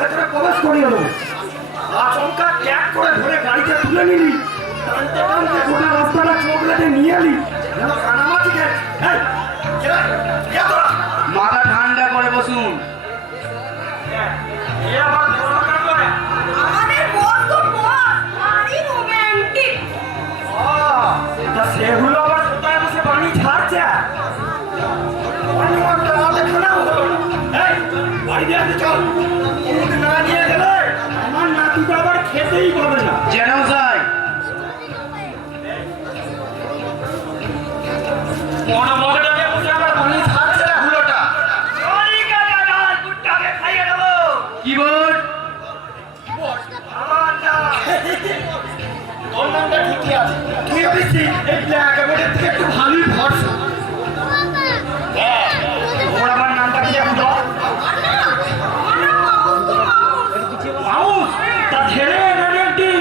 ভেতরে প্রবেশ করিয়ে দেবো। আচমকা ট্যাগ করে ধরে গাড়িতে তুলে নিলি, টানতে টানতে গোটা রাস্তাটা চোখ রেখে নিয়ে এলি, যেন কানামাছিকে। মাথা ঠান্ডা করে বসুন। সেগুলো আবার কোথায় বসে পানি ছাড়ছে? বাড়ি দিয়ে চল, না নিয়ে গেলে আমার নাতিটা আবার খেতেই পাবে না। যেন যাই কি বল? তোর নামটা ঠিকই আছে, তুই বেশি এই ব্ল্যাকবোর্ডের থেকে একটু ভালোই ভরসা। ওর আমার নামটা কি এখন? মাউস তা ছেড়ে রেডি।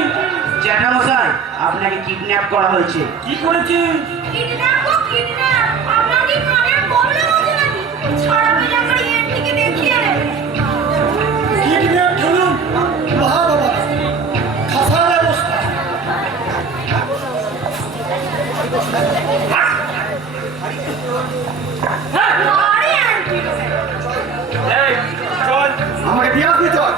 জ্যাঠামশাই, আপনাকে কিডন্যাপ করা হয়েছে। কি করেছি? কিডন্যাপ ধরুন, বাবা বাবা, খাসা ব্যবস্থা। এই চল, আমাকে দিয়ে আসবি চল।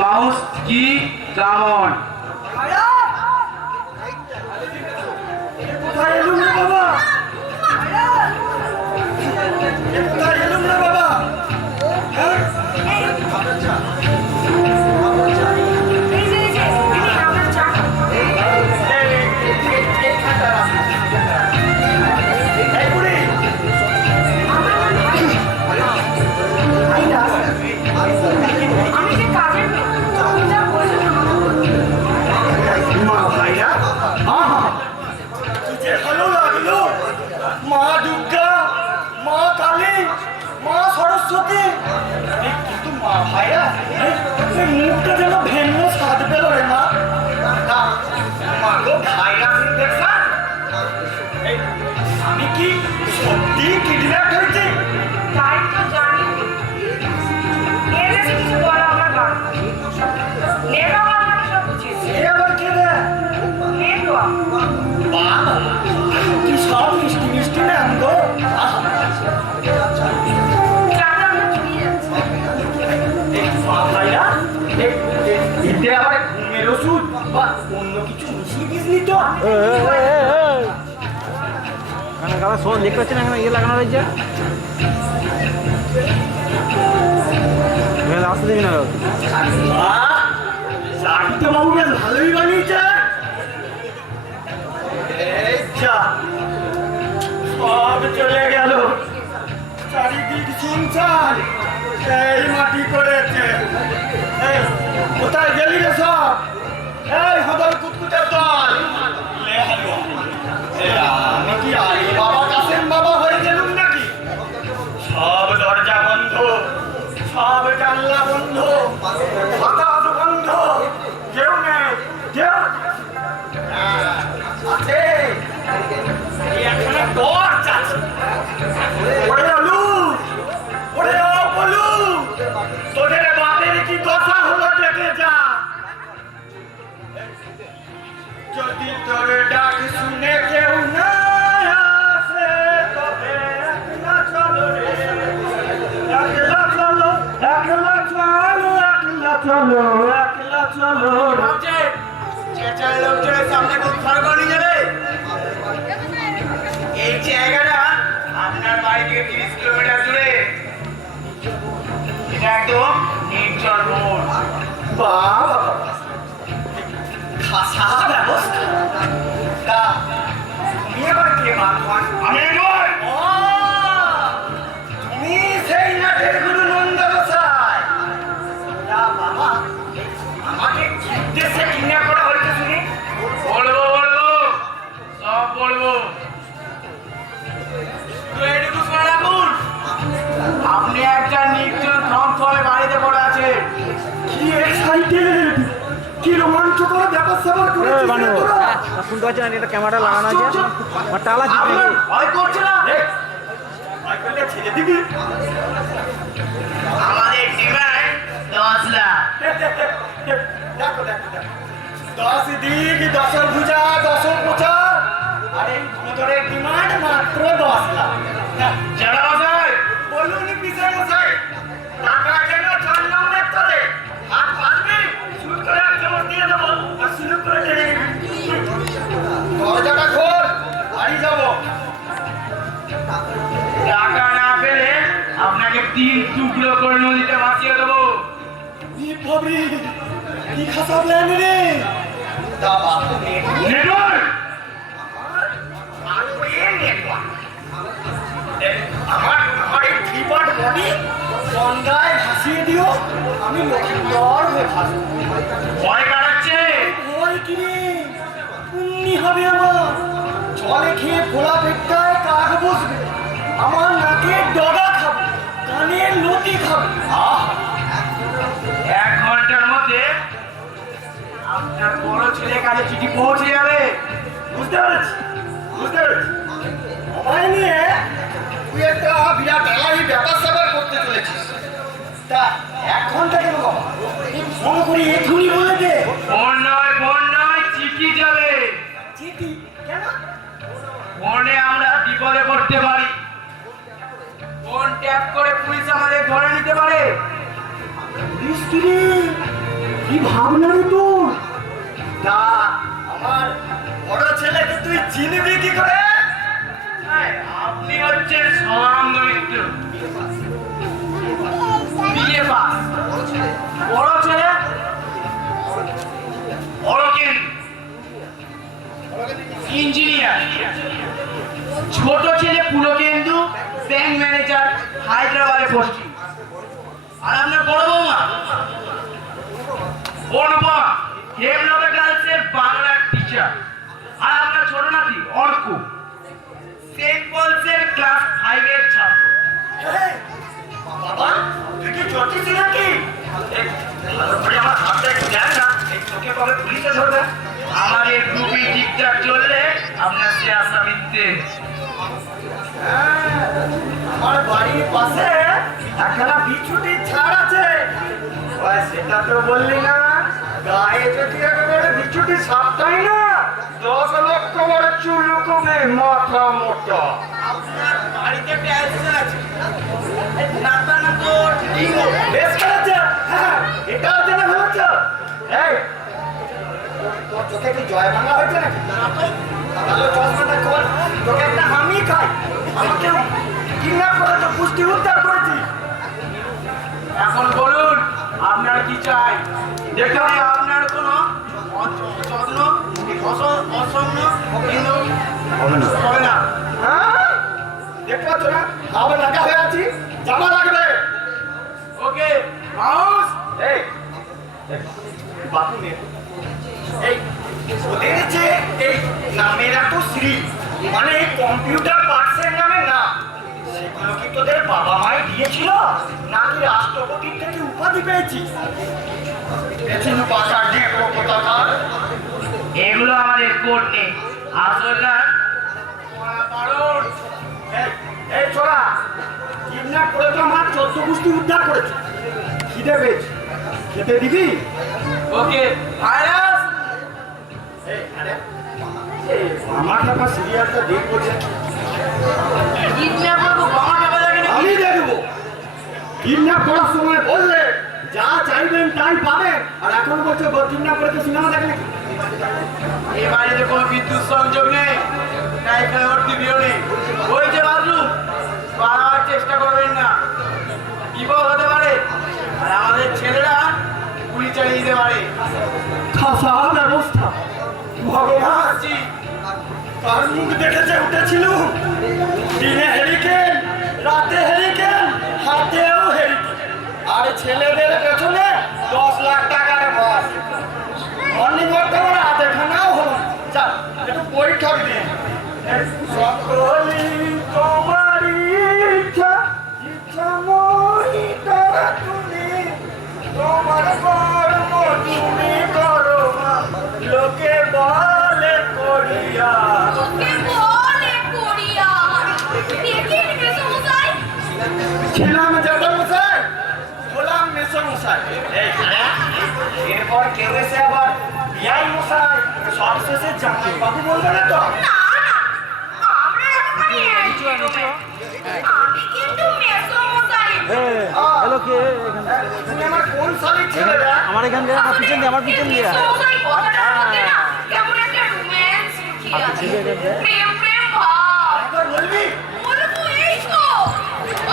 মাউস কি কামন? কোথায় এলুম রে বাবা? কোথায় এলুম রে বাবা? ভালো লাগলো, মা দুর্গা, মা কালী, মা সরস্বতী। কিন্তু মা ভাইরা মুখটা যেন ভিন্ন স্বাদ পেল রে মা। মা গো ভাইরা দেখছেন, আমি কি সত্যি কিডন্যাপ হয়েছি? তাই তো জানি। এর বেশি কিছু বলা আমার বাদ। নেবা আমাকে সব বুঝিয়েছে। এ আবার কে রে? নেবা। বাবা, কি সব মিষ্টি মিষ্টি নাম গো। চাটা আমরা চুরিয়ে যাচ্ছি। মা ভাইরা, এতে আবার ঘুমের ওষুধ বা অন্য কিছু মিশিয়ে দিসনি তো? গালা শোন, দেখতে পাচ্ছি না এখানে ইয়ে লাগানো রয়েছে। আসতে দিবি না। চাটি তো বাবু বেশ ভালোই বানিয়েছে। এই যা, সব চলে গেল, চারিদিক শুনছান, এই মাটি করেছে। এই কোথায় গেলি রে সব? এই হদল কুতকুতের দল, লে হালুয়া। আমি কি আলী বাবা কাসেম বাবা হয়ে গেলুম নাকি? সব দরজা বন্ধ, সব জানলা বন্ধ, বাতাস বন্ধ, কেউ নেই, কেউ আছে। এখানে টর্চ আছে। ওরে আলু, ওরে বলু, তোদের বাপের কি দশা হলো দেখে যা। যদি তোর ডাক শুনে কেউ না আসে, তবে একলা চলো রে, একলা চলো, একলা চলো, একলা চলো, একলা চলো। চেঁচার লোকজনের সামনে কোন খড় নিয়ে যাবে? এই জায়গাটা আপনার বাড়ি থেকে 30 কিলোমিটার দূরে। এটা একদম নির্জন রোড। বাবা, খাসা ব্যবস্থা। তা তুমি এবার কে মাখন? আমি নয়। ও আপনি একটা নির্জন থমথমে বাড়িতে পড়ে আছেন। কি এক্সাইটেড, কি রোমাঞ্চকর ব্যাপার স্যাপার করেছিস রে তোরা। শুনতে পাচ্ছেন না, এটা ক্যামেরাটা লাগানো আছে, আমার টালা চিপে আপনার ভয় করছে না? সাইকেলটা ছেড়ে দিবি। আমাদের ডিমান্ড 10 লাখ। দেখো দেখো দেখো, 10 দিক 10 ভুজা 10 পোচা, আর এই ভোটরের ডিমান্ড মাত্র 10 লাখ। জেলা মশাই, বলুন পিসে মশাই, টাকা কেন জানলামের তলে হাত পারবি, শুরু করে একদম দিয়ে দেবো আর শুরু করে টেনে নিবি। দরজাটা খোল, বাড়ি যাবো। টাকা না পেলে আপনাকে 3 টুকরো করে নদীতে ভাসিয়ে দেবো। কি ভাবি, কি খাসা প্ল্যান রে। তা বাপ নেটওয়ার্ক আমার এই থ্রিপার্ট বডি গঙ্গায় ভাসিয়ে দিও, আমি লক্ষ্মীন্দর হয়ে ভাসবো। ভয় কাটাচ্ছে। ভয় কি রে, পুণ্যি হবে আমার। জলে খেয়ে ফোলা পেটটায় কাক বসবে, আমার নাকে ডগা খাবে, কানের লতি খাবে। 1 ঘন্টার মধ্যে আপনার বড় ছেলের কাছে চিঠি পৌঁছে যাবে। বুঝতে পেরেছি, বুঝতে পেরেছি। আমায় নিয়ে তুই একটা বিরাট আলাহি ব্যাপার স্যাপার করতে চলেছিস। তা 1 ঘন্টা কেন বাবা, ফোন করি এক্ষুনি বলে দে। ফোন নয়, চিঠি যাবে। চিঠি কেন? ফোনে আমরা বিপদে পড়তে পারি, ফোন ট্যাপ করে পুলিশ আমাদের ধরে নিতে পারে। মিস্ত্রি, কি ভাবনা রে তোর? তা আমার বড় ছেলেকে তুই চিনবি কি করে? আপনি হচ্ছেন সদানন্দ মিত্র, বিএ পাস। বড় ছেলে অরকেন ইঞ্জিনিয়ার, ছোট ছেলে পুলকেন্দু ব্যাংক ম্যানেজার, হায়দ্রাবাদে পোস্টিং। আর আপনার বড় বৌমা অনুপমা হেমলতা গার্লসের বাংলার টিচার। আর আপনার ছোট নাতি অর্ক সেন্ট পলসের ক্লাস 5 এর ছাত্র। এই, বাবা তুই কি জ্যোতিষ নাকি? এই, ভালো করে আমার হাতটা একটু দেন না, এই তোকে কবে পুলিশে ধরবে? আমাদের গ্রুপে ঠিকঠাক চললে আপনার সে আশা মিথ্যে। হ্যাঁ, আমার বাড়ির পাশে একখানা বিছুটির ছাড় আছে। ওই সেটা তো বললি না, গায়ে যদি একেবারে বিছুটি সাপটাই না, 10 লক্ষ বড় চুল কমে মাথা মোটা। আপনার বাড়িতে টাইলস আছে, নাতা না তো ডিমো। বেশ করেছে, হ্যাঁ এটাও জেনে ভেবেছ। এই তোর চোখে কি জয় ভাঙা হয়েছে নাকি? তাহলে চশমাটা খোল, তোকে একটা আমি খাই। আমাকে কিডন্যাপ করে তো পুষ্টি উদ্ধার করেছি। এখন বলুন আপনার কি চাই? যেখানে আপনার কোনো যত্ন অসম্য কিন্তু হবে না। হ্যাঁ দেখতে পাচ্ছ না, খাবার লাগা হয়ে আছি, জামা লাগবে। ওকে মাউস। এই বাপু নে, এই ওদের যে এই নামের এত শ্রী, মানে কম্পিউটার পার্টসের নামে না, সেগুলো কি তোদের বাবা মাই দিয়েছিল নাকি রাষ্ট্রপতির থেকে উপাধি পেয়েছিস? পেছন বাঁচার যে কোথাকার এগুলো আমাদের কোড নেই, আসলে বারণ। এই ছোড়া, কিডন্যাপ করে তো আমার 14 গোষ্ঠী উদ্ধার করেছে। খিদে পেয়েছে, খেতে দিবি? ওকে ভাইরাস। আমার টাকা সিরিয়ালটা দেখবো যে কিডন্যাপ করবো, বাবা টাকা লাগে না। আমি দেখবো। কিডন্যাপ করার সময় বললে যা চাইবেন তাই পাবেন, আর এখন বলছো কিডন্যাপ করে তো সিনেমা দেখে নাকি? এই বাড়িতে কোনো বিদ্যুৎ সংযোগ নেই, তাই এখানে ওর টিভিও নেই। ওই যে বাথরুম, পালাবার চেষ্টা করবেন না, বিপদ হতে পারে। আর আমাদের ছেলেরা গুলি চালিয়ে দিতে পারে। খাসা ব্যবস্থা ভগবান, আসছি। তার মুখ দেখেছে উঠেছিল, দিনে হেরিকেন, রাতে হেরিকেন, হাতেও হেরিকেন, আর ছেলেদের পেছনে 10 লাখ টাকার বাস। মর্নিং ওয়াক করে হাতে খানাও হলো। চল একটু বৈঠক দিন। সকলি তোমারই ইচ্ছা, ইচ্ছা ছিলাম জ্যাঠা মশাই, হলাম মেসো মশাই। এই হ্যাঁ, এরপর কেউ এসে আবার বিয়াই মশাই, সব শেষে জামাই বাবু বলবে না তো? না না, আমরা এতখানি এন্টিরোম্যান। আমি কিন্তু মেসোমশাই। এলো কে এখানে? তুমি আমার কোন শালিক ছেলে রে? আমার এখান দিয়ে আমার পিছন দিয়ে আমার পিছন দিয়ে মেসোমশাই কথাটার মধ্যে না কেমন একটা রোম্যান্স লুকিয়ে আছে। প্রেম প্রেম ভাব। একবার বলবি? বলবো এই তো।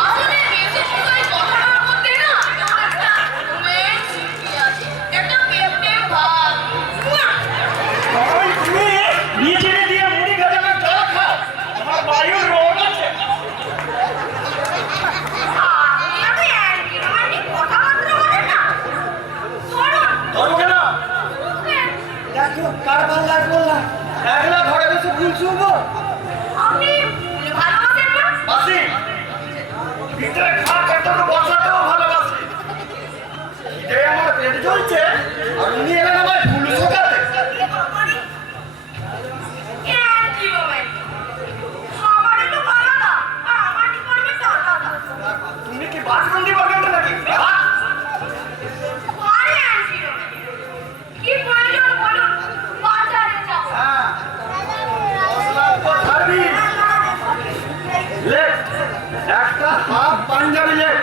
আসলে মেসোমশাই কথাটার মধ্যে না কেমন একটা রোম্যান্স লুকিয়ে আছে। একটা প্রেম প্রেম ভাব। ওই তুমি নিচে দিয়ে মুড়ি গাজানোর জল খাও, আমার বায়ুর রোগ আছে। আপনি এত অ্যান্টি-রোম্যান্টিক কথাবার্তা বলেন না। ধরুন, ধরো কেন? শুনবেন? দেখো কার পাল্লায় বললাম, একলা ঘরে বসে ফুল শুনবো। আপনি ভালোবাসেন না? বাসি ভিতরে খাট একটা বসাতেও ভালোবাসি। খিদে আমার পেট জ্বলছে আর উনি এলেন আমার ফুল শুকাতে। তুমি কি বাসবন্দি করবেন নাকি? হ্যাঁ? হ্যাঁ, 10 লাখ তো ছাড়বি। লেখ, একটা হাফ পাঞ্জাবি লেখ।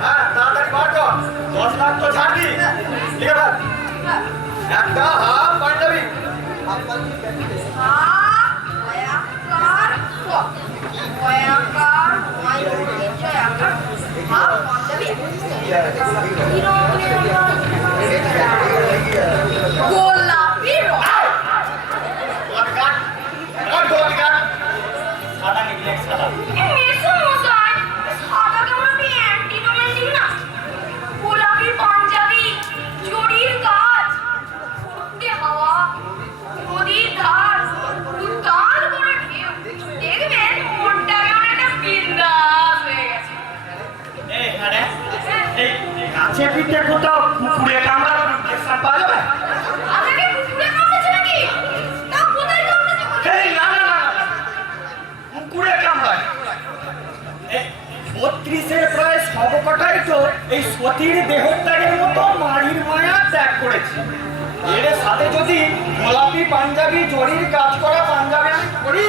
হ্যাঁ, তাড়াতাড়ি বার কর। 10 লাখ তো ছাড়বি। লিখে ফেল। একটা হাফ পাঞ্জাবি। গোলাপি রং। গোলাপি কাট। কাট গোলাপি কাট। সাদা নিকলে সাদা। মেসোমশাই, সাদা কেমন আপনি অ্যান্টি-রোম্যান্টিক না? গোলাপি পাঞ্জাবি, জরির কাজ, ফুটে হাওয়া, নদীর ধার, উত্তাল করে ঢেউ। দেখবেন মনটা কেমন একটা বিন্দাস হয়ে গেছে। এই আরে এই কাছে পিঠে কোথাও কুকুরে কামড়ানো ইনজেকশন পাওয়া যাবে? আপনাকে কুকুরে কামড়েছে নাকি? তা কোথায় কামড়েছে? এই না না না না। কুকুরে কামড়ায়। এই 32-এর প্রায় সবকটাই তো এই সতীর দেহত্যাগের মতো মারির মায়া ত্যাগ করেছে। এর সাথে যদি গোলাপি পাঞ্জাবি জরির কাজ করা পাঞ্জাবি আমি করি,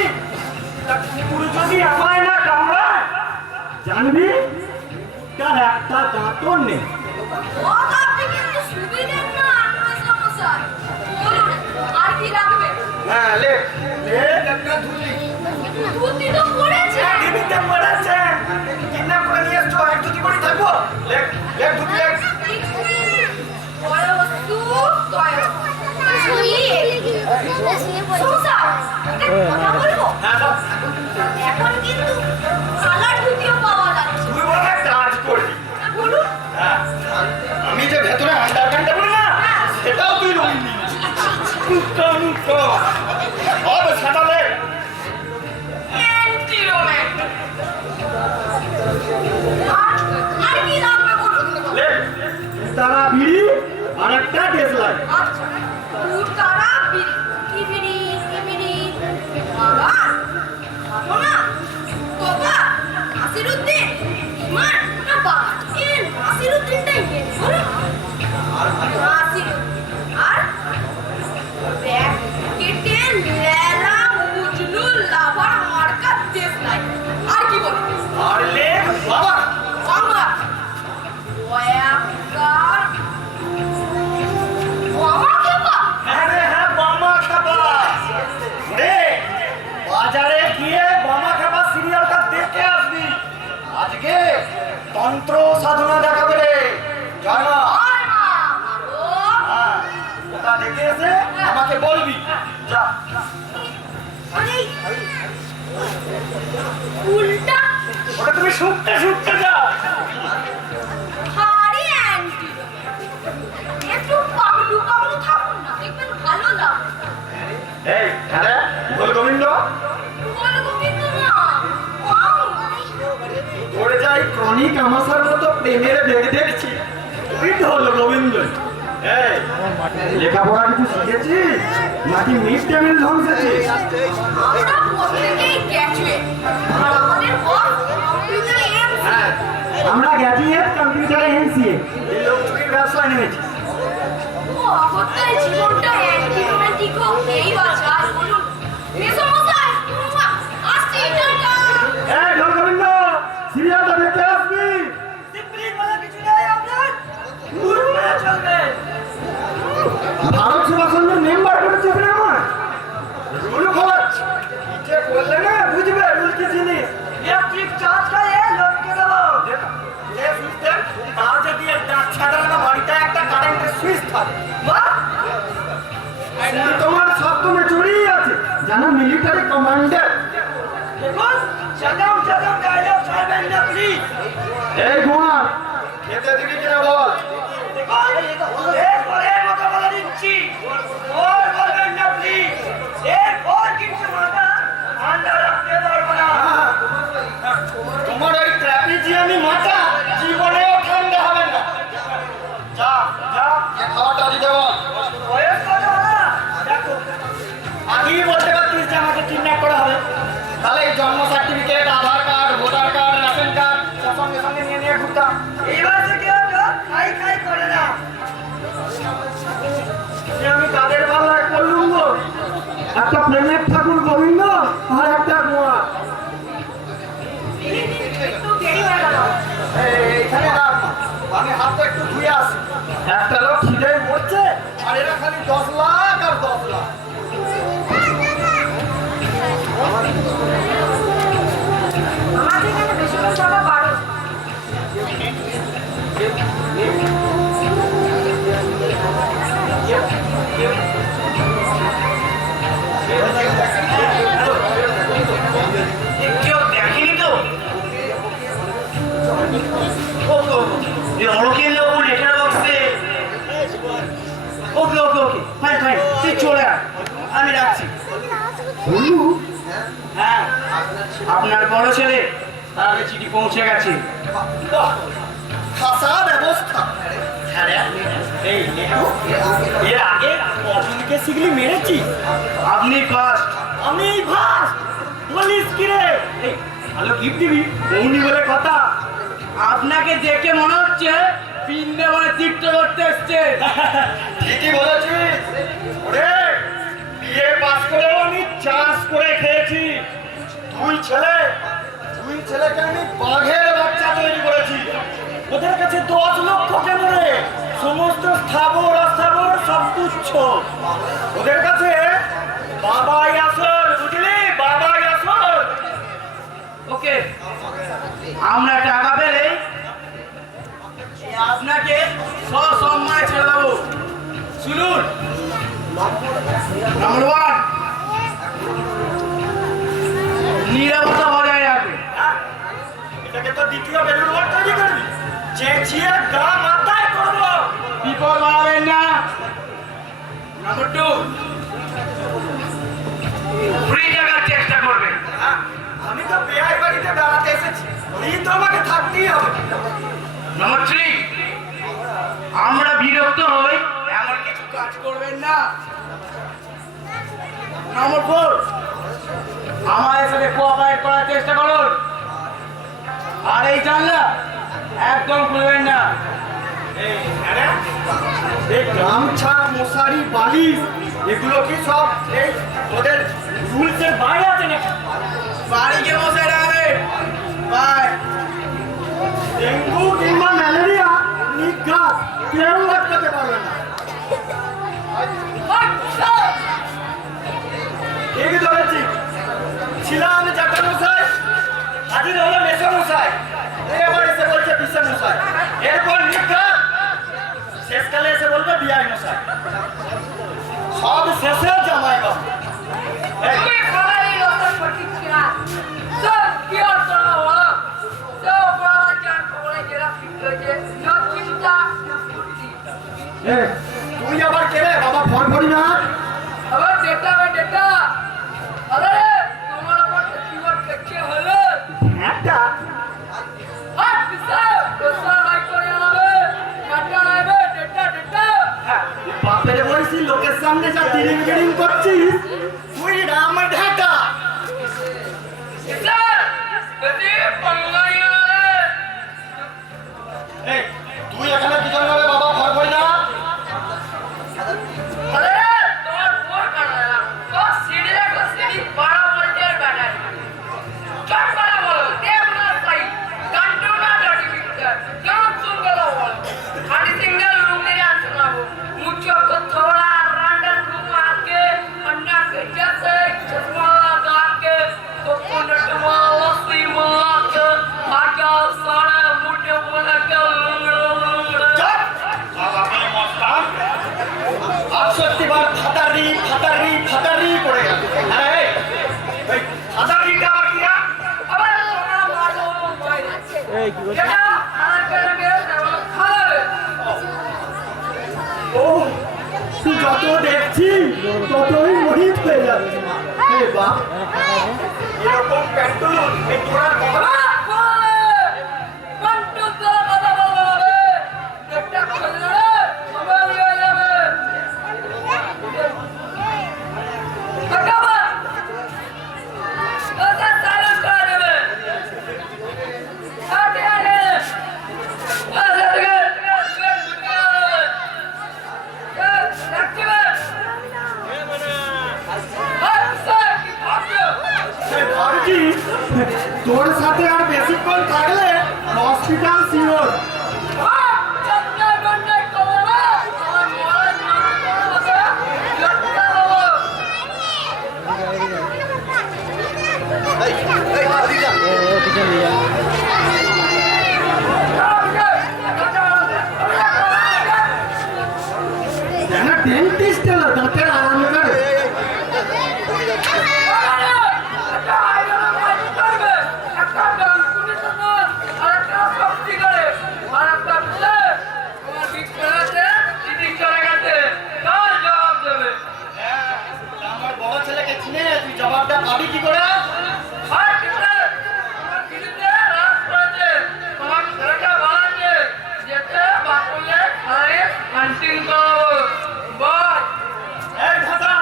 তা কুকুর যদি আমায় না কামড়ায়, জানবি তার একটা দাঁতও নেই। ও তো আপনি কিন্তু সুবিধের না, মেসোমশাই। বলুন, আর কি লাগবে? হ্যাঁ লেখ লেখ একটা ধুতি। ধুতি তো পড়েছে। টিভিতে পড়েছে, কিডন্যাপ করে নিয়ে এসছো, এক ধুতি করে থাকবো। লেখ লেখ ধুতি লেখ। বয়সু তয়। সমস্যা, একটা কথা বলবো? হ্যাঁ বল। এখন কিন্তু কালার ধুতিও পাওয়া যাচ্ছে। তুই বলে একটা কাজ করবি। বলুন। হ্যাঁ, আমি যে ভেতরে আন্ডারপ্যান্টটা পরি না, সেটাও তুই রঙিন নিস। মুক্তা মুক্ত। হবে সাদা লেখ। অ্যান্টি-রোম্যান্টিক। আর কি লাগবে বলুন? লেখ তারা বিড়ি আর একটা ডেসলাইট। আচ্ছা, উতারা বিড়ি। কি বিড়ি? কি বিড়ি? বাবা, ভালো না? তোবা, নাসিরুদ্দিন, ইমান, না বাবা? এ নাসিরুদ্দিনটাই নে, বলো। নাসিরুদ্দিন। আর ব্র্যাকেটে লেলা মুজলুল লাভার মার্কা দেশলাই। আর কি বলো? আর লেখ বাবা। বাংলা। ওয়াকার। বাবা বাবা। হ্যাঁ রে হ্যাঁ, বামা খাবা। রে বাজারে গিয়ে বামা খাবা সিরিয়ালটা দেখে আসবি। আজকে তন্ত্র সাধনা দেখাবে রে, জানো? আর মা, ভালো। হ্যাঁ, ওটা দেখে এসে আমাকে বলবি। যা। আরে উল্টা ওটা তুমি শুকতে শুকতে যাও। ভারী অ্যান্টি। একটু পাগলু পাগলু থাকুন না, দেখবেন ভালো লাগবে। এই হ্যাঁ বল গোবিন্দ, বল গোবিন্দ না, পাও। পড়ে যাই ক্রনিক আমাশার মতো প্রেমের বেগ দেখছি। তুই তো হলো গোবিন্দ। এই লেখাপড়া কিছু শিখেছিস নাকি মিড ডে মিল ধ্বংসেছিস? আমরা প্রত্যেকেই গ্র্যাজুয়েট। আর আমাদের বস কম্পিউটারে আমরা গ্র্যাজুয়েট কম্পিউটারে এমসিএ এই লোক চুরির ব্যবসায় নেমেছি। ও অগত্যার জীবনটা একই রোমান্টিক হোক এই বাচ্চা আর বলুন মেসমশাই আসছি টাটা। এই গোবিন্দ সিরিয়ালটা দেখতে আসবি। ভারত সেবাসনের মেম্বার করেছে এখানে আমার রুল খোলাচ্ছে ইচ্ছে করলে না বুঝবে রুল কি জিনিস। ইলেকট্রিক চার্জ খায় লটকে গেল এই সিস্টেম তার যদি একটা সাধারণ বাড়িতে একটা কারেন্টের সুইচ থাকে তোমার সপ্তমে চুরিয়ে আছে জানা মিলিটারি কমান্ডার। দেখুন চালাও চালাও ডায়লগ ছাড়বেন না প্লিজ। এই ঘোড়া খেতে দিবি কিনা বল। তোমার ওই ট্র্যাপিজিয়ামি মাথা জীবনেও ঠান্ডা হবে না। যা যা খাওয়াটা দিতে বল। আগেই বলতে পারতিস যে আমাকে কিডন্যাপ করা হবে, তাহলে এই জন্ম certificate, Aadhaar card, voter card, ration card সঙ্গে সঙ্গে নিয়ে নিয়ে ঘুরতাম। এইবার থেকে খাই খাই করে না। আমি কাদের ভালো করলুম গো, একটা প্রেমের ঠাকুর গোবিন্দ আর একটা গোয়া। এইখানে আমি হাতটা একটু ধুয়ে আসি। একটা লোক খিদে মরছে আর এরা খালি 10 লাখ আর 10 লাখ। আমাদের এখানে বেশি করে টাকা বাড়ে। কেউ দেখেনি তো অরকের লোক লেটার বক্সে। ওকে ওকে ওকে ফাইন ফাইন তুই চলে আয় আমি রাখছি। হ্যাঁ আপনার বড় ছেলে তার আগে চিঠি পৌঁছে গেছে। খাসা ব্যবস্থা। এই এর আগে কজনকে সিগলি মেরেছি। আপনি ফার্স্ট। আমি ফার্স্ট। বলিস কি রে? এই ভালো গিফট দিবি মৌনি বলে কথা। আপনাকে দেখে মনে হচ্ছে বৃন্দাবনে তীর্থ করতে এসছে। ঠিকই বলেছিস। ওরে বিয়ে পাস করেও আমি চাষ করে খেয়েছি। দুই ছেলেকে আমি বাঘের বাচ্চা তৈরি করেছি। ওদের কাছে 10 লক্ষ কেন রে? সমস্ত স্থাবর অস্থাবর সব তুচ্ছ। ওদের কাছে বাবাই আসল, বুঝলি? বাবাই আসল। ওকে আমরা টাকা পেলে আপনাকে সসম্মানে ছেড়ে দেবো। শুনুন, নাম্বার 1 নিরাপত্তা বজায় রাখবে। এটাকে তো দ্বিতীয় বেলুন মঠ তৈরি করবি। চেঁচিয়ে গা মাথায় করবো। বিপদ বাড়াবেন না। নাম্বার 2 ফ্রি থাকার চেষ্টা করবেন। আমি তো বেয়াই বাড়িতে বেড়াতে এসেছি, এই তো আমাকে থাকতেই হবে। নাম্বার 3 আমরা বিরক্ত হই এমন কিছু কাজ করবেন না। নাম্বার 4 আমাদের সাথে কোঅপারেট করার চেষ্টা করুন। আর এই জানলা একদম খুলবেন না। এই গামছা, মশারি, বালিশ এগুলো কি সব এই ওদের রুলসের বাইরে আছে নাকি? বাড়িকে বসে রাখবেন। বাই। ডেঙ্গু কিংবা ম্যালেরিয়া নিঘাত কেউ আটকাতে পারবে না। ঠিকই ধরেছি। ছিলাম চাকর মশাই, হাজির হলো মেসো মশাই, এবার এসে বলছে বিশ্ব মশাই, এরপর নিঘাত, শেষকালে এসে বলবে বিআই মশাই। সব শেষে জামাই বাবু। তুমি খালাই লোকটা সঠিক কিনা সব কি আর করা হলো সব বড় জান করে যেটা ফিট হয়েছে সব চিন্তা তুই আবার কে রে বাবা? ফোন করি না। আবার ডেটা আরে তোমার আবার কিওয়ার্ড কেছে হলো একটা আর কিসব দোসা লাইক করে আবে কাটা আবে ডেটা বাপের বয়সী লোকের সামনে যা তিরিং তিরিং করছিস তুই রাম ঢাকা। স্যার যদি পঙ্গাইয়া এই কি করছিস? যেটা আরেকটা লাগে সেগুলো খাবে। ও তুই যত দেখছি ততই মোহিত হয়ে যাচ্ছে হে বাপ এরকম প্যান্টুলুন এই তোরার কথা বাবা, বলে! কন্টু তোরা কথা বলবে হবে। একটা খুললে সবাই হয়ে যাবে। কাকাবা! ওটা silent করে দেবে। আগে, আগে! আগে, আগে! দেখতে পাবে? আচ্ছা, কি ভাবছো? ভাবছি তোর সাথে আর বেশিক্ষণ থাকলে হসপিটাল শিওর পিছন দিয়ে ডেন্টিস্ট এলো দাঁতের আরাম করে আমার বড় ছেলেকে চিনে তুই জবাবটা পাবি কি করে এই ভাষা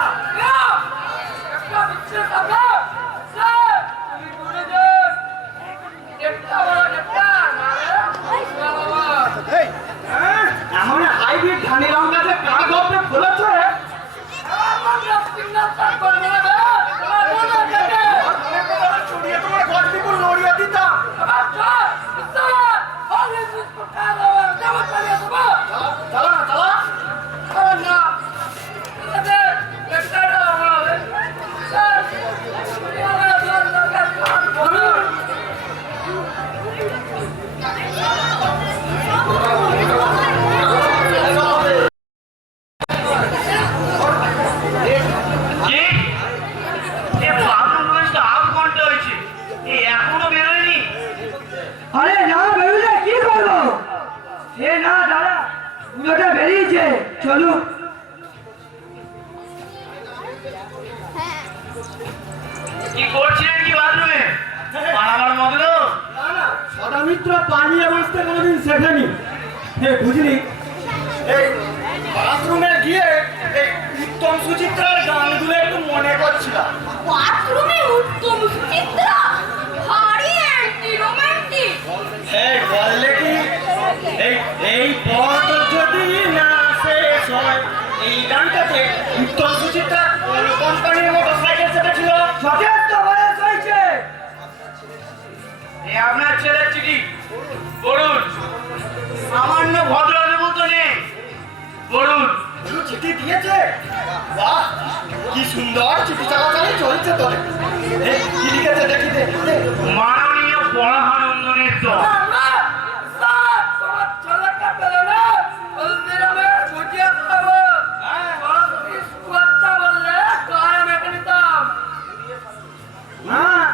এমন হাইব্রিড ধানের রং গাছে কার গল্পে ফলেছে ছড়িয়ে তোমার গল্পে লড়িয়ে দিতাম চালা না চালা আরে না বেরোলে কি করবো এ না দাদা পুরোটা বেরিয়েছে চলো কি করছিলেন কি বাথরুমে পানাবার মগলো না না সদামিত্র পালিয়ে বসতে কোনোদিন শেখেনি বুঝলি এই বাথরুমে গিয়ে এই উত্তম সুচিত্রার গানগুলো একটু মনে করছিলাম বাথরুমে উত্তম সুচিত্রা ভারী অ্যান্টি রোমান্টিক এই বললে কি এই পথ যদি না শেষ হয় এই গানটাতে উত্তম সুচিত্রা কোন কোম্পানির মোটরসাইকেল চেপেছিল যথেষ্ট বয়স হয়েছে এ আপনার ছেলের চিঠি পড়ুন সামান্য ভদ্রতা বলতে নেই পড়ুন চিঠি দিয়েছে বাহ কি সুন্দর চিঠি চালাচালি চলছে তোরে কি লিখেছে দেখি দে মাননীয় পরাহানন্দনের দল তোমার ছেলেটা পেলে না ওদের আমি বুঝিয়ে দেবো কথা বললে গায়ে মেখে নিতাম হ্যাঁ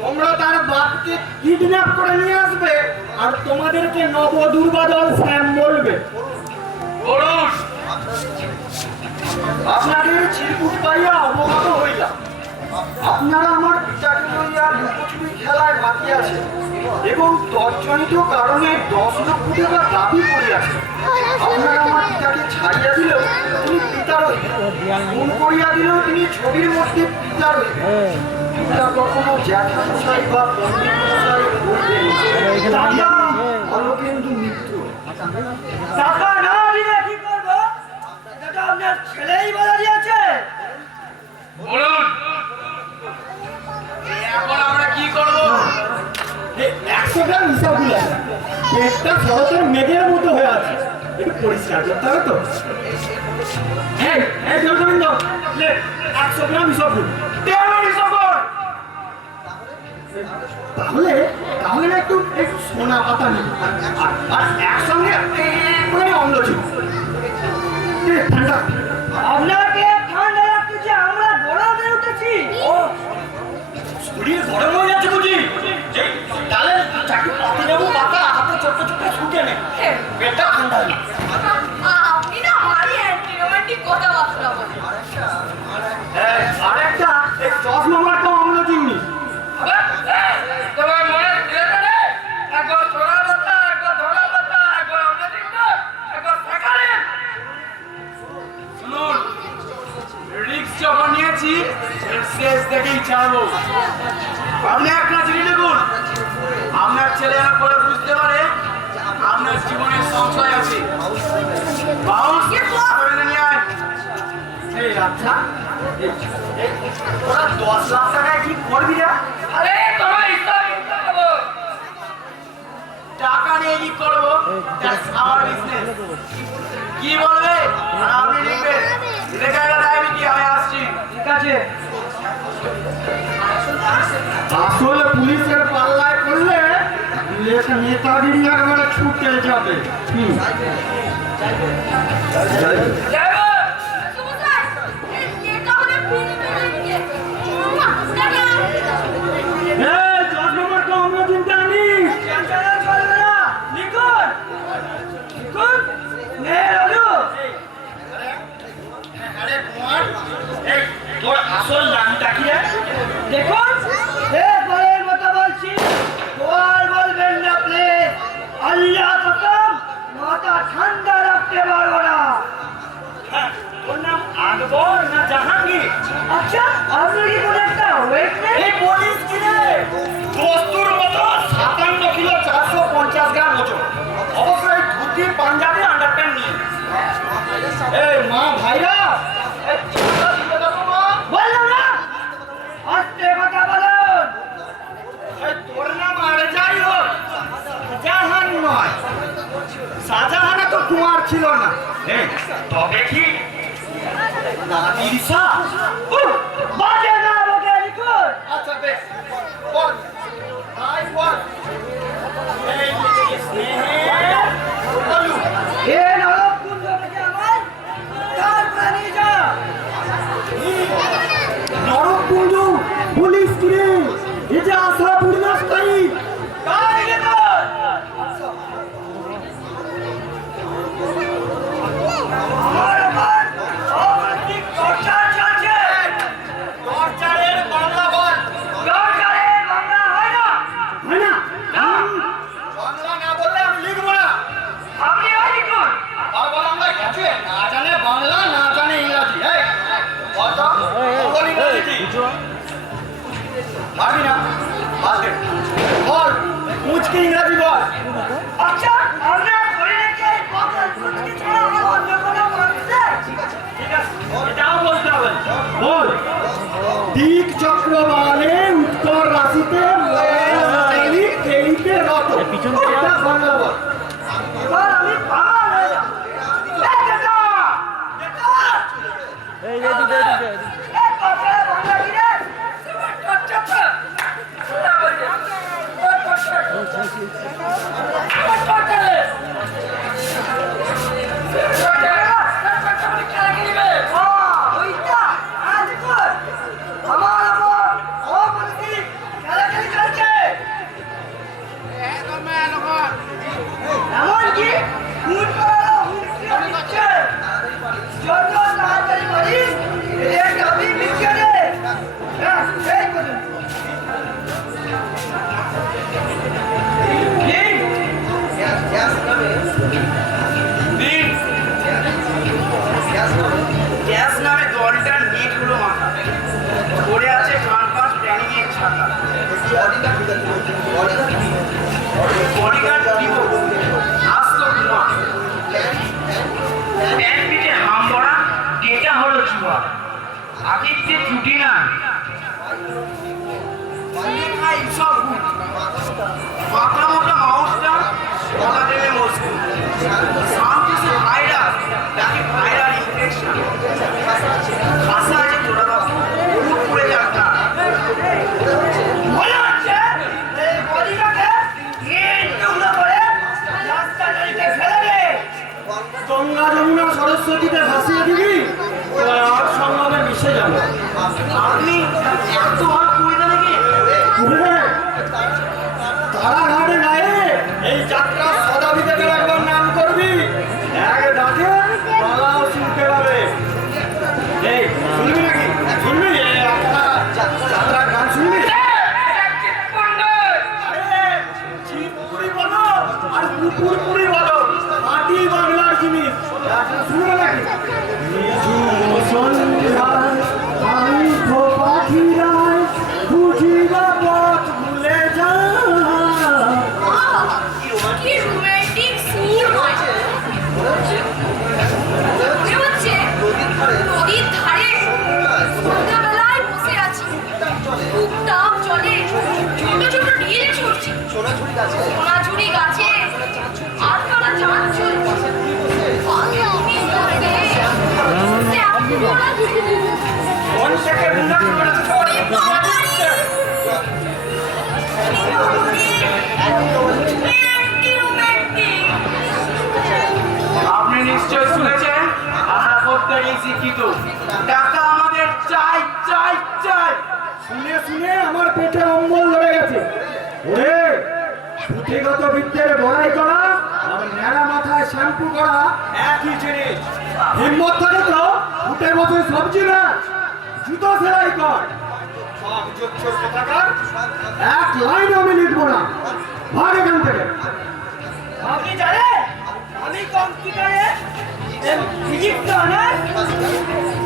তোমরা তার বাপকে কিডন্যাপ করে নিয়ে আসবে আর তোমাদেরকে নবদুর্বাদল শ্যাম বলবে পড়ুন আপনাদের চিরকুট পাইয়া অবগত হইলাম আপনারা আমার পিতাকে লইয়া লুকোচুরি খেলায় বাকি আছে এবং তৎজনিত কারণে 10 লক্ষ টাকা দাবি করিয়াছে আপনারা আমার পিতাকে ছাড়িয়া দিলেও তিনি পিতা রইবেন খুন করিয়া দিলেও তিনি ছবির মধ্যে পিতা রইবেন পিতা কখনো জ্যাঠামশাই বা পণ্ডিত মশাই হইবেন না। অলকেন্দু মিত্র টাকা না দিলে কি করবো এটা আপনার ছেলেই বলে দিয়েছে বলুন এখন আমরা কি করব 100 গ্রাম হিসাবগুলো আছে পেটটা শরতের মেঘের মতো হয়ে আছে একটু পরিষ্কার করতে হবে তো এই দেবগোবিন্দ লে 100 গ্রাম হিসাবগুলো তাহলে তাহলে না একটু সোনা পাতা নিই আর একসঙ্গে একটুখানি অম্ল ছিল ঠান্ডা আপনাকে ঠান্ডা লাগতেছে আমরা গরমে উঠেছি শরীর গরম হয়ে যাচ্ছে বুঝি তাহলে চাকরি পাতি পেটটা ঠান্ডা হয়ে আপনি না ভারী অ্যান্টি রোমান্টিক কথাবার্তা বলেন। আরেকটা এই চশমা মার্কা অম্ল জিনিস তোমার মনে ছেলেটা রে একবার ছোড়া বাতা একবার ধরা বাতা একবার অন্যদিক একবার ফাঁকারে শুনুন, রিক্স যখন নিয়েছি এর শেষ দেখেই ছাড়বো। আপনি একটা জিনিস দেখুন, আপনার ছেলে যেন করে বুঝতে পারে আপনার জীবনের সংশয় আছে। বাউন্স মেনে নিয়ে আয়। এই আচ্ছা ওরা 10 লাখ টাকায় কি করবি রে? আরে তোমার ইচ্ছা ইচ্ছা করবো টাকা নিয়ে কি করবো? That's our business. কি বলবে আর আপনি লিখবেন, লেখা একটা ডায়েরি, আমি আসছি। ঠিক আছে আসলে পুলিশের পাল্লায় করলে নেতাগিরি একবারে ছুটে যাবে যাবো সুমসার এই এটা হলে ফিরে ফিরে গিয়ে টাটা। চশমা মার্কা অম্ল চিন্তা আনিস চলবে না লিখুন লিখুন নে রাজু আরে কুমার এই তোর আসল নামটা কি রে? দেখুন বলের মতো বলছি বল বলবেন না প্লিজ আল্লাহ কসম মাথা ঠান্ডা রাখতে পারবো না তোর নাম আকবর না জাহাঙ্গীর? আচ্ছা আপনি কি কোনো একটা ওয়েটনেস? এই পুলিশ কি রে দস্তুর মতো 57 কিলো 450 গ্রাম ওজন, অবশ্যই ধুতি পাঞ্জাবি আন্ডারপ্যান্ট নিয়ে। এই মা ভাইরা এই চিন্তা দিয়ে দেখো মা বললাম না আস্তে কথা বলুন। এই তোর নাম আর যাই হোক জাহান নয়, শাহজাহান তো কুমার ছিল না। তবে কি নাদির শাহ? বাজে না বকে লিখুন। আচ্ছা বেশ বল আই বল এই স্নেহের বলু এ নরকুঞ্জ থেকে আমার তার প্রাণী যা নরকুঞ্জ পুলিশ কিরে এই যে আশা পূর্ণস্থায়ী কাজ লিখুন। আমার আমার অবৈধিক টর্চার চলছে। টর্চারের বাংলা বল। টর্চারের বাংলা হয় না? হয় না? বাংলা না বললে আমি লিখবো না। আপনি আর লিখুন। বাবা আমরা গেছে না জানে বাংলা না জানে ইংরাজি। এই বল তো বল ইংরাজি কি? পারবি না? বাদ দে। বল মুচকি ইংরাজি বল। আচ্ছা আমরা ধরে রেখে বকল মুচকি ছাড়া আমার অন্য কোনো মানুষ নেই। ঠিক আছে এটাও বলতে হবে। বল দিক চক্রবালে উত্তর রাশিতে তেইতে রত এটা বাংলা বল। এবার আমি বাংলা হয়ে যাব। এই যে দিকে দিকে এই কথা বাংলা কি রে? এমনকি খুন করা হুমকি দিচ্ছে। যত তাড়াতাড়ি পারিস এর দাবি লিখে দে। হ্যাঁ, এই করুন। দিন। গ্যাস নামে দলটার নেট হলো মাথা, পড়ে আছে কানপাস প্ল্যানিং এর ছাতা। বডিগার্ড দিব আসতো ধোঁয়া, প্যান পিঠে হাম পড়া, ডেটা হলো চুয়া। আদিত্যে ত্রুটি না সব মাথা মোটা মাউসটা গলা দেবে মস্কু। সামকিসে ভাইরাস নাকি ভাইরাল ইনফেকশন, খাসা আছে তোরা বাবু উঠ পড়ে যাক না। মনে হচ্ছে এই বডিটাকে টুকরো করে রাস্তা নদীতে ফেলে দে। গঙ্গা যমুনা সরস্বতীতে ভাসিয়ে দিবি আর সঙ্গমে মিশে যাবে। আপনি এত ভালো কুড়িতে নাকি? তারাঘাটে গায়ে এই যাত্রা সদা বিবেকের একবার নাম করবে। পুরপুরি বলো মাটি বাংলার জিনিস শুনে নাকি আমি তো পাখিরাই বুঝিবা পথ ভুলে যা কি রোমান্টিক সিন হয়েছে মনে হচ্ছে নদীর ধারে সন্ধ্যাবেলায় বসে আছি টুকটাক চলে ছোট ছোট ঢিল ছুটছে সোনাঝুরি গাছে আর কারা যাচ্ছে কোন থেকে বুঝা করেছে সবাই আপনি নিশ্চয় শুনেছেন আমরা প্রত্যেকেই শিক্ষিত, টাকা আমাদের চাই চাই চাই। শুনে শুনে আমার পেটে অম্বল ধরে গেছে ওরে পুঁথিগত বিদ্যের বড়াই করা আর ন্যাড়া মাথায় শ্যাম্পু করা একই জিনিস হিম্মত থাকে তো উঠে বসে সবজি না জুতো সেলাই কর সব জোচ্ছর কোথাকার এক লাইন আমি লিখবো না ভাগ এখান থেকে আপনি জানেন আমি কম্পিউটারে ফিজিক্স অনার্স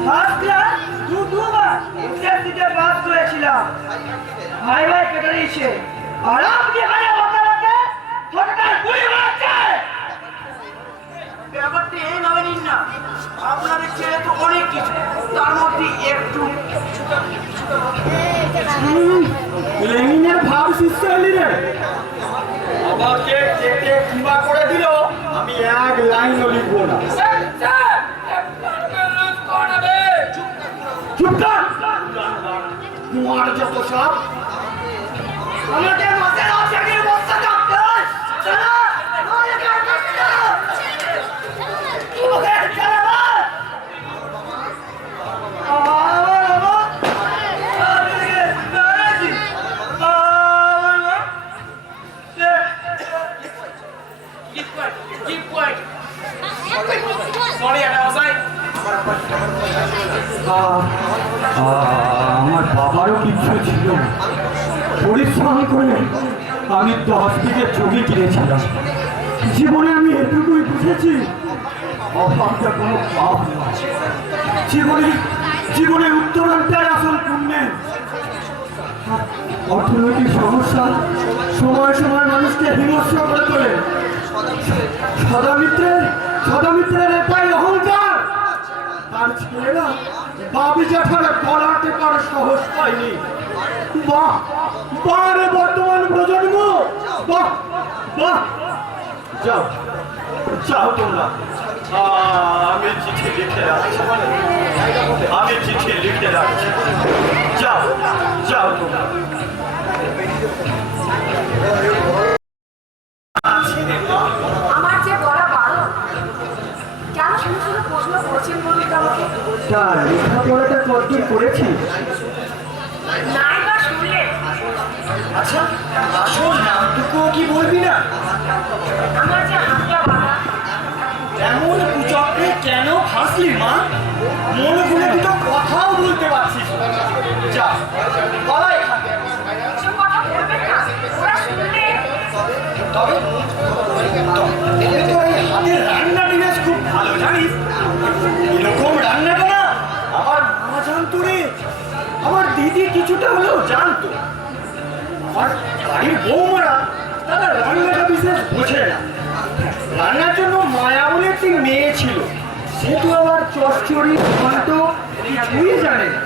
ফার্স্ট ক্লাস দুবার ইউনিভার্সিটিতে পাস করেছিলাম ভাই ভাই কেটে দিয়েছে আর আপনি এখানে বসে বসে ফটোটার গুলি মারছে ব্যাপারটা এইভাবে নিন না, আপনাদের ছেলে তো অনেক কিছু, তার মধ্যে একটু লেনিনের ভাব শিষ্য এলি রে আমাকে কেটে কিবা করে দিল আমি এক লাইনও লিখবো না চুপ কর তোমার যত সব আমাকে মাসের অচাকির বস্তা কাঁপতে হয় চলো আমার বাবারও কিছু ছিল না পরিশ্রম করে আমি 10 বিঘে জমি কিনেছিলাম জীবনে আমি এটুকুই বুঝেছি অভাবটা কোনো পাপ নয় জীবনে উত্তরান্তের আসল পুণ্যে অর্থনৈতিক সমস্যা সময় সময় মানুষকে হিংস্র করে তোলে সদামিত্রের এটাই অহংকার তার ছেলেরা বাবি জ্যাঠারে গলা টেপার সাহস পায়নি বাহ বারে বর্তমান প্রজন্ম বাহ বাহ যাও যাও তোমরা আমি চিঠি লিখে রাখছি যাও যাও তোমরা আমার যে বলা বারণ কেন শুধু শুধু প্রশ্ন করছেন বলুন তো আমাকে লেখাপড়াটা কতদূর করেছি নাই বা শুনলে আচ্ছা আসল নামটুকুও কি বলবি না আমার যে হাতটা বাঁধা এমন কুচক্রে কেন ফাঁসলি মা মনে ভুলে দুটো কথাও বলতে পারছিস না। যা বলা এখানে কিছু কথা বলবেন না ওরা শুনলে তবে তো এই হাতের রান্নাটি বেশ খুব ভালো জানিস এরকম রান্নাটা না আমার মা জানতো রে আমার দিদি কিছুটা হলেও জানতো আর বাড়ির বৌমারা তারা রান্নাটা বিশেষ বোঝে না রান্নার জন্য মায়া বলে একটি মেয়ে ছিল সে তো আবার চচ্চড়ি ঘন্ট কিছুই জানে না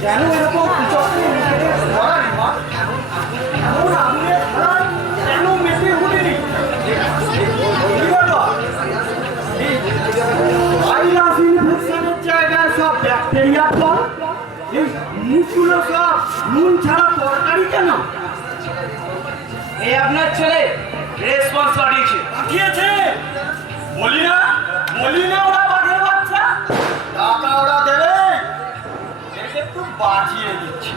কেন এরকম কুচক্রে নিজেদের ধরা মা এমন আগুনের ধরা কেন মেতে উঠেনি ভাইরাস ইনফেকশনের জায়গায় সব ব্যাকটেরিয়া ফল এই মুখগুলো সব নুন ছাড়া তরকারি কেন এই আপনার ছেলে রেসপন্স পাঠিয়েছে পাঠিয়েছে বলি না ওরা বাঘের বাচ্চা টাকা ওরা দেবে একে একটু বাজিয়ে দিচ্ছি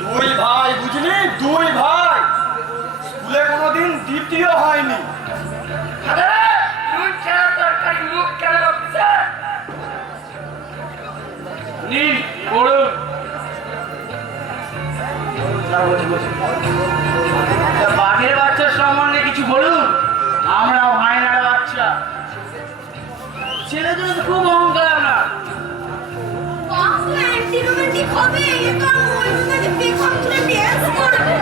দুই ভাই বুঝলি দুই ভাই স্কুলে কোনোদিন দ্বিতীয় হয়নি নুন ছাড়া তরকারি মুখ কেন হচ্ছে নিন করুন। বাঘের বাচ্চার সম্বন্ধে কিছু ছেলেগুলো তো খুব অহংকার আপনার। কত অ্যান্টি রোমান্টিক হবে এ তো ওই রুমে পেছন তুলে ড্যান্স করবে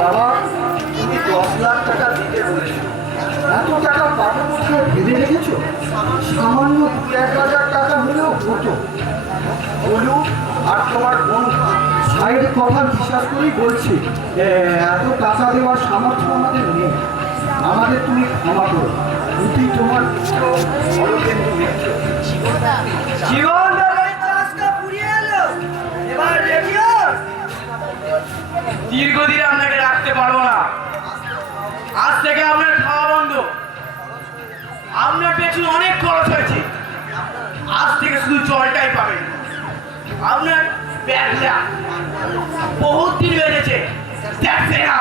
বাবা তুমি 10 লাখ টাকা দিতে বলেছো, এত টাকা পাবো বলে ভেবে রেখেছো? সামান্য 2-1 হাজার টাকা হলেও হতো। বলু আর তোমার বোন সাইডের কথা বিশ্বাস করেই বলছি, এত টাকা দেওয়ার সামর্থ্য আমাদের নেই। আমাদের তুমি ক্ষমা করো, তুই তোমার অরবিন্দু মিত্র। জীবন চাষটা পুড়িয়ে এলো, এবার দেখিও দীর্ঘদিন আপনাকে রাখতে পারবো না। আজ থেকে আপনার খাওয়া বন্ধ। আপনার পেছনে অনেক খরচ হয়েছে, আজ থেকে শুধু জলটাই পাবেন। আপনার ব্যবসা বহুত দিন বেড়েছে, দেখছে না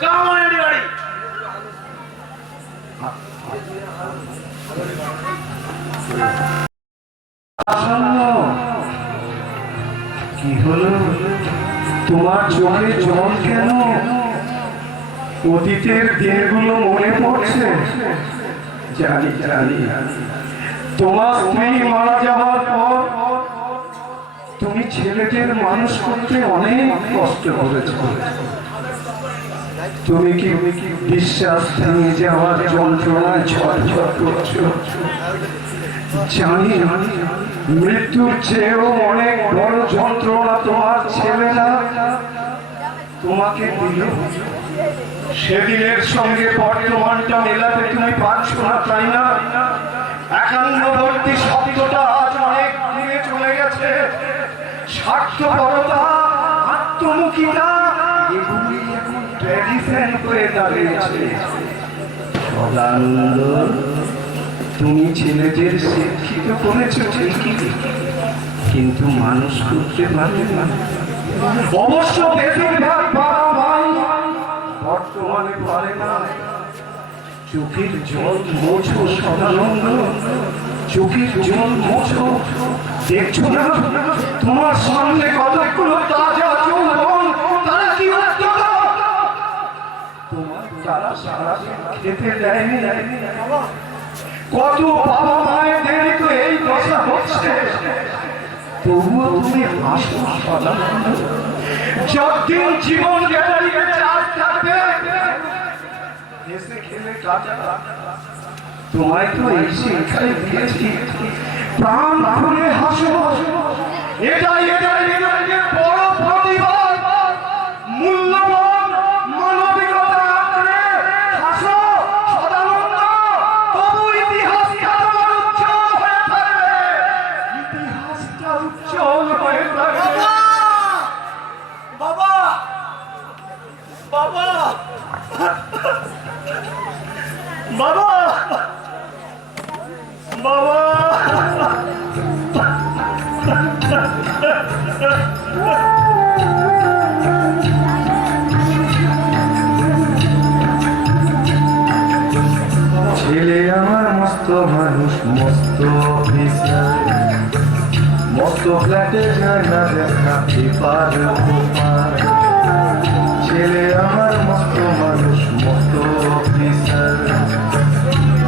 কেমন বাড়ি। কি হলো তোমার চোখে জল কেন? অতীতের দিনগুলো মনে পড়ছে? জানি জানি তোমার স্ত্রী মারা যাওয়ার পর তুমি ছেলেদের মানুষ করতে অনেক কষ্ট করেছ। তুমি কি বিশ্বাস ভেঙে যাওয়ার যন্ত্রণায় ছটফট করছো? জানি মৃত্যুর চেয়েও অনেক বড় যন্ত্রণা তোমার ছেলেরা তোমাকে দিল। সেদিনের সঙ্গে বর্তমানটা মেলাতে তুমি পারছো না, তাই না? একান্নবর্তী শব্দটা আজ অনেক দূরে চলে গেছে। স্বার্থপরতা, আত্মমুখিতা এগুলি এখন ট্র্যাডিশন হয়ে দাঁড়িয়েছে। সদানন্দ, তুমি ছেলেদের শিক্ষিত করেছো ঠিকই, কিন্তু মানুষ করতে পারবে না। অবশ্য বেশিরভাগ বাবা মাই বর্তমানে পারে না। চোখের জল মোছো সদানন্দ, চোখের জল মোছো। দেখছো না তোমার সামনে কতগুলো তাজা যৌবন, তারা কি উত্তর? তোমার তারা সারা খেতে দেয়নি। কত বাবা মায়েদের তো এই দশা হচ্ছে, তবুও তুমি হাসো সদানন্দ। যতদিন জীবন গ্যালারিতে চাপ থাকবে হেসে খেলে কাটা। তোমায় তো এই শিক্ষাই দিয়েছি, প্রাণ খুলে হাসো। এটাই বড় প্রতিবাদ, মূল্যবান মানবিকতা আঁকড়ে হাসো সদানন্দ। তবু ইতিহাসটা তোমার উজ্জ্বল হয়ে থাকবে, ইতিহাসটা উজ্জ্বল হয়ে থাকবে। বাবা বাবা বাবা বাবা ছেলে আমার মস্ত মানুষ, মস্ত অফিসার, মস্ত ফ্ল্যাটে যায় না দেখা এপার ওপার। ছেলে আমার মস্ত মানুষ, মস্ত অফিসার,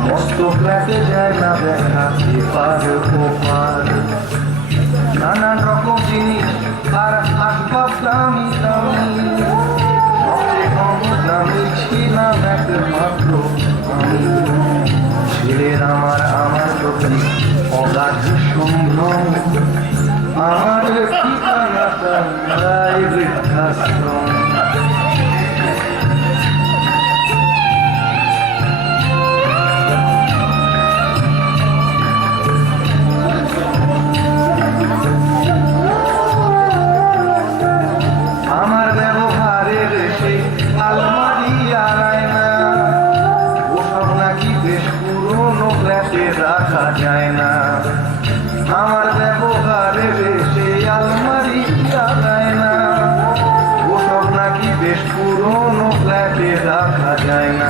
মস্ত ফ্ল্যাটে যায় না দেখা এপার ওপার। নানান রকম জিনিস আর আসবাব দামি দামি, সবচেয়ে কম দামি ছিলাম একমাত্র আমি। ছেলের আমার প্রতি অগাধ সম্ভ্রম, আমার ঠিকানাটা প্রায় বৃদ্ধাশ্রম। আমার ব্যবহারের সেই আলমারি আর আয়না, ওসব নাকি বেশ পুরনো ফ্ল্যাটে রাখা যায় না। আমার ব্যবহারের সেই আলমারি আর আয়না, ওসব নাকি বেশ পুরনো ফ্ল্যাটে রাখা যায় না।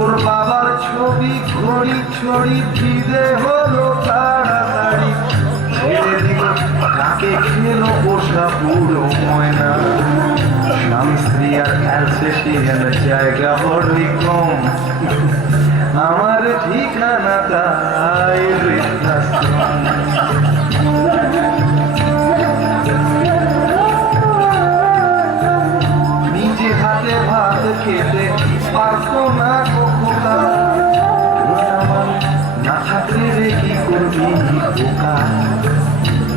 ওর বাবার ছবি ঘড়ি ছড়ি ফিরে হলো তাড়াতাড়ি, ছেড়ে দিল তাকে খেলো পোষা পুরো ময়না। স্বামী স্ত্রী আর অ্যালসেশিয়ান জায়গা বড়ই কম, আমার ঠিকানাটাই বৃদ্ধাশ্রম। নিজে হাতে ভাত খেতে পারতো না কোকা, না থাকলে রে কি করবি বোকা।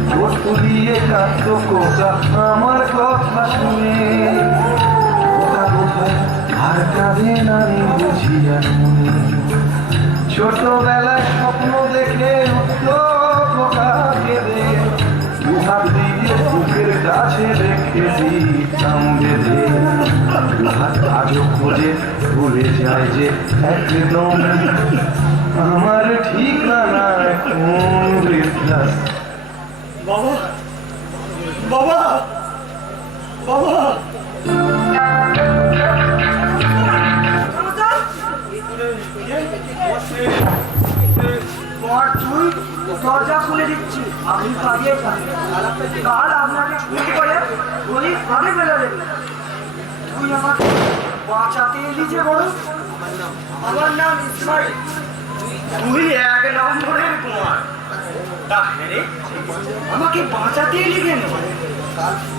চোখ তুলিয়ে কাঁদতো কোকা আমার কথা শুনে, কোকা কোথায় আর কাঁদে না রে বুঝিয়া মনে। ছোটবেলায় স্বপ্ন দেখে উঠতো কোকা কেঁদে, দুহাত দিয়ে বুকের কাছে রেখে দিতাম বেঁধে। দুহাত আজও খোঁজে ভুলে যায় যে একদম আমার ঠিকানা কোন বৃদ্ধাশ্রম। বাবা বাবা বাবা দরজা খুলে দিচ্ছি, আপনি পালিয়ে যান। কাল আপনাকে ছুটি করে গরিব ভাবে ফেলে দেবে। তুই আমাকে বাঁচাতে এলি যে বড়। আমার নাম ইসমাইল। তুই এক নম্বরের কুমার। তা হ্যাঁ রে, আমাকে বাঁচাতে এলি কেন?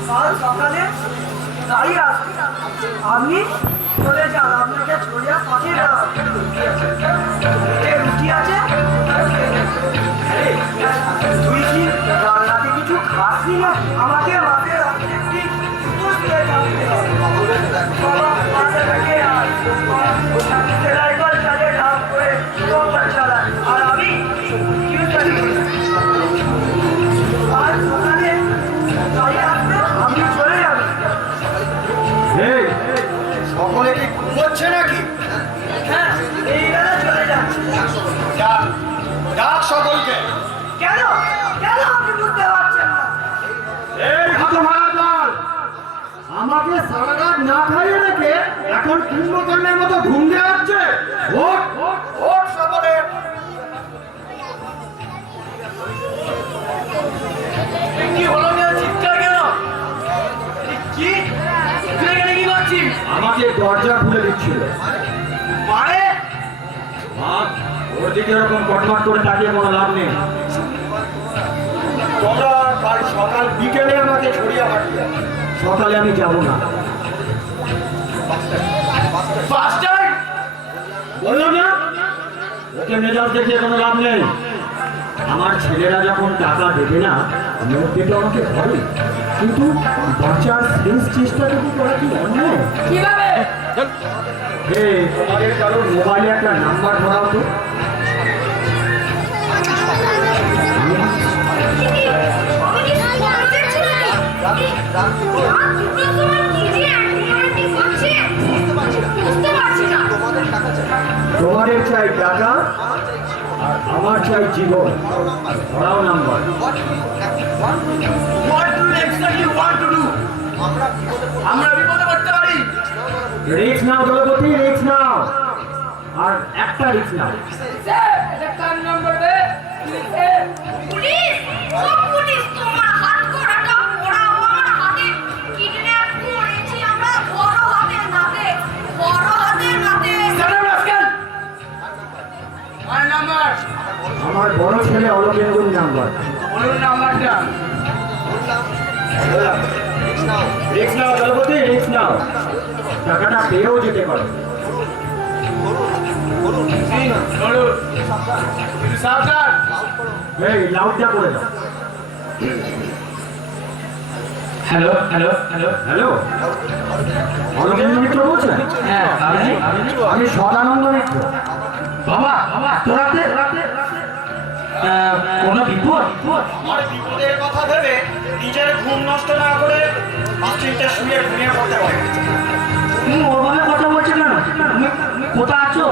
কাল সকালে গাড়ি আসবে, আপনি চলে যান। আপনাকে ছড়িয়া পাঠিয়ে দেওয়া হবে। রুটি আছে? তুই কি রান্নাতে কিছু খাসনি না? আমাকে মাঠে রাখতে একটি কুকুর দিয়ে যাবে। বাবা মাঠে থেকে আয়। ড্রাইভার কাজে ঢাক করে টোপার চালায়, আর আমি টিউশন করি। আর সকালে গাড়ি আসবে, আপনি চলে যাবেন। সকলে কি ঘুমোচ্ছে নাকি? হ্যাঁ, এই বেলা চলে যাচ্ছে। ডাক ডাক সকলকে। কেন কেন আপনি বুঝতে পারছেন না? এই হতভাগা দল, আমাকে সারা রাত না খাইয়ে রেখে এখন কুম্ভকর্ণের মতো ঘুম দেওয়াচ্ছে। ওঠ ওঠ সকলে। কি হলো না? চিৎকার কেন? কি তুই এখানে কি করছিস? আমাকে দরজা খুলে দিচ্ছিল। মানে ওর দিকে এরকম কটমট করে তাকিয়ে কোনো লাভ নেই। তোমরা কাল সকাল বিকেলে আমাকে ছড়িয়ে পাঠিয়ে। সকালে আমি যাব না। বাস্টার্ড! বললাম না, ওকে মেজাজ দেখিয়ে কোনো লাভ নেই। আমার ছেলেরা যখন টাকা দেবে না, মধ্যে তো আমাকে হবে, কিন্তু বাঁচার শেষ চেষ্টাটুকু করা কি অন্যায়? কিভাবে? তোমাদের কারোর মোবাইলে একটা নাম্বার ধরাও তো। তোমাদের চাই টাকা আর আমার চাই জীবন। ধরাও number. What do you exactly want to do? আমরা বিপদে পড়তে পারি। রিক্স নাও দলপতি, রিক্স নাও। আর একটা রিক্স নাও। স্যার, এটা কার নম্বর বে? Sir, police! ও পুলিশ, তোমার হাত করাটা ওরা আমার হাতে কিডন্যাপ করেছি আমরা বড় হাতের নাতে। Stand up, rascal! My number! আমার বড় ছেলে অলোকেন্দুর নাম্বার। বলুন নাম্বারটা। রিক্স নাও দলপতি, রিক্স নাও। টাকাটা পেয়েও যেতে পারো। বলুন। সাবধান। এই লাউডটা করে দাও। হ্যালো হ্যালো হ্যালো হ্যালো, অলোকেন্দু মিত্র বলছেন? হ্যাঁ, আমি সদানন্দ মিত্র। বাবা বাবা তোরাতে কোনো বিপদ? আমার বিপদের কথা ভেবে নিজের ঘুম নষ্ট না করে নিশ্চিন্তে শুয়ে ঘুমিয়ে পড়তে পারে। তুমি ওভাবে কথা বলছো কেন? তুমি কোথায় আছো?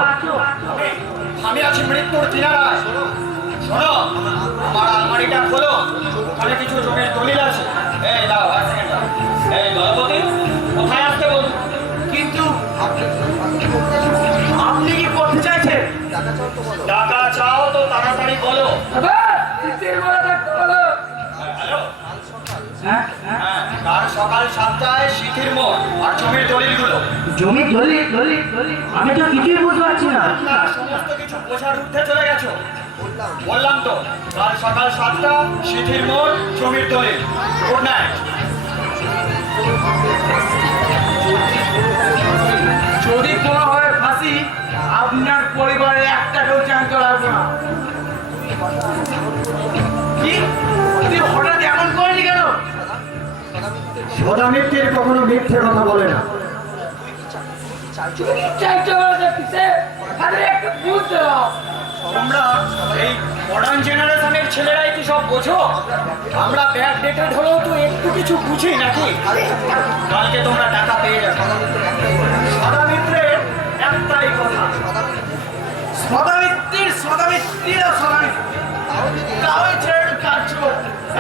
আমি আছি মৃত্যুর কিনারায়। শোনো, আমার আলমারিটা খোলো, ওখানে কিছু জমির দলিল আছে। এই দাও, এক সেকেন্ড দাও। এই দলপতি, কোথায় আসতে বলুন? কিন্তু আপনি কি করতে চাইছেন? টাকা চাও তো তাড়াতাড়ি বলো। আবার তিতির বলে থাকতে বলো। হ্যালো, হ্যাঁ হ্যাঁ, কাল সকাল 7টায় সিথির মোড় আর জমির দলিলগুলো। জমি দলিল আমি তো কিছুই বুঝতে পারছি না তোমরা সমস্ত কিছু বোঝার ঊর্ধ্বে চলে গেছো। বললাম তো, কাল সকাল 7টা সিথির মোড় জমির দলিল। Good night. যদি কোনো হয় ফাঁসি, আপনার পরিবারে একটা কেউ জ্যান্ত রাখবো না। কি তুই হঠাৎ এমন করলি কেন? সদামিত্তির কখনো মিথ্যে কথা বলে না। তুমি চাইতে বলতে পিছে আরে একটা বুঝ দাও। তোমরা এই মডার্ন জেনারেশনের ছেলেরাই কি সব বোঝো? আমরা ব্যাক ডেটেড হলেও তো একটু কিছু বুঝি নাকি? কালকে তোমরা টাকা পেয়ে যাবে। সদামিত্রের একটাই কথা, সদামিত্তির কাউই ছেড়ে কাজ কর।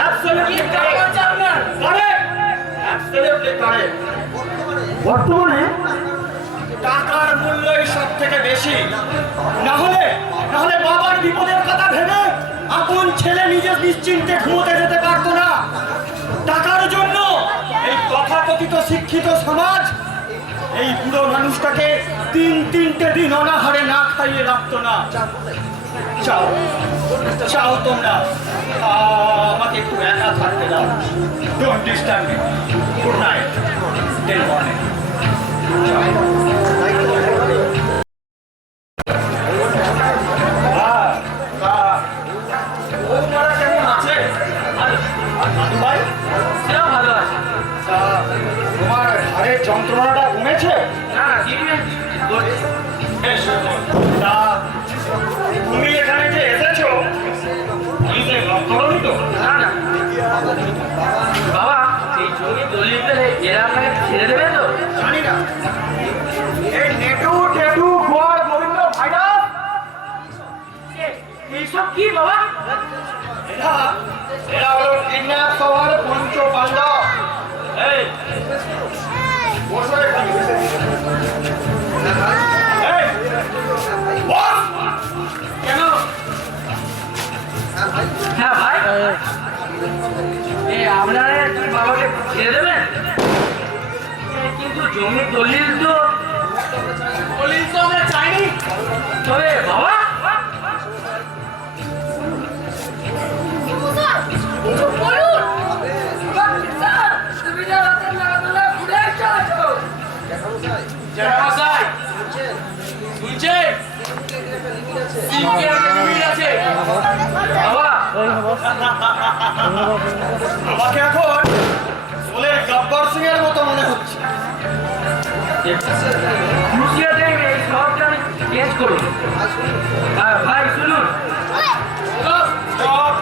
absolutely কাউই correct, চান না। correct, absolutely correct। বর্তমানে টাকার মূল্যই সব থেকে বেশি। না হলে বাবার বিপদের কথা ভেবে আপন ছেলে নিজে নিশ্চিন্তে ঘুমোতে যেতে পারতো না। টাকার জন্য এই তথাকথিত শিক্ষিত সমাজ এই বুড়ো মানুষটাকে তিনটে দিন অনাহারে না খাইয়ে রাখতো না। চাও তোমরা আমাকে একটু একা থাকতে দাও। Don't disturb me. Good night, till morning. কেমন আছে? আর দাদু ভাই সেও ভালো আছে। তোমার ঘাড়ের যন্ত্রণাটা কমেছে? না ট্রিটমেন্ট বেশ। তা তুমি এখানে যে এসেছো, নিজে করনি তো? না বাবা, এই জমি দলিল পেলে এরা আপনাকে ছেড়ে দেবে তো? জানি না। এই নেটু টেটু গোয়ার গোবিন্দ ভাইরা, এইসব কি বাবা? এরা হলো কিডন্যাপ হওয়ার পঞ্চ পাণ্ডব। এই বসো এখানে। এই বস। কেন? হ্যাঁ ভাই, এই আপনারা বাবাকে ছেড়ে দেবেন? কিন্তু জমির দলিল তো আমরা চাইনি। তবে বাবা, কিছু বলুন। স্যার তুমি যা রাতের লাগাতলা ঘুরে আসছো। জেঠামশাই শুনছেন? সিংহের একটা জমির আছে বাবা। আমাকে এখন সোলের গব্বর সিং এর মতো মনে হচ্ছে। খুশিয়াতে এই সবটা আমি চেঞ্জ করুন। ভাই শুনুন, Stop!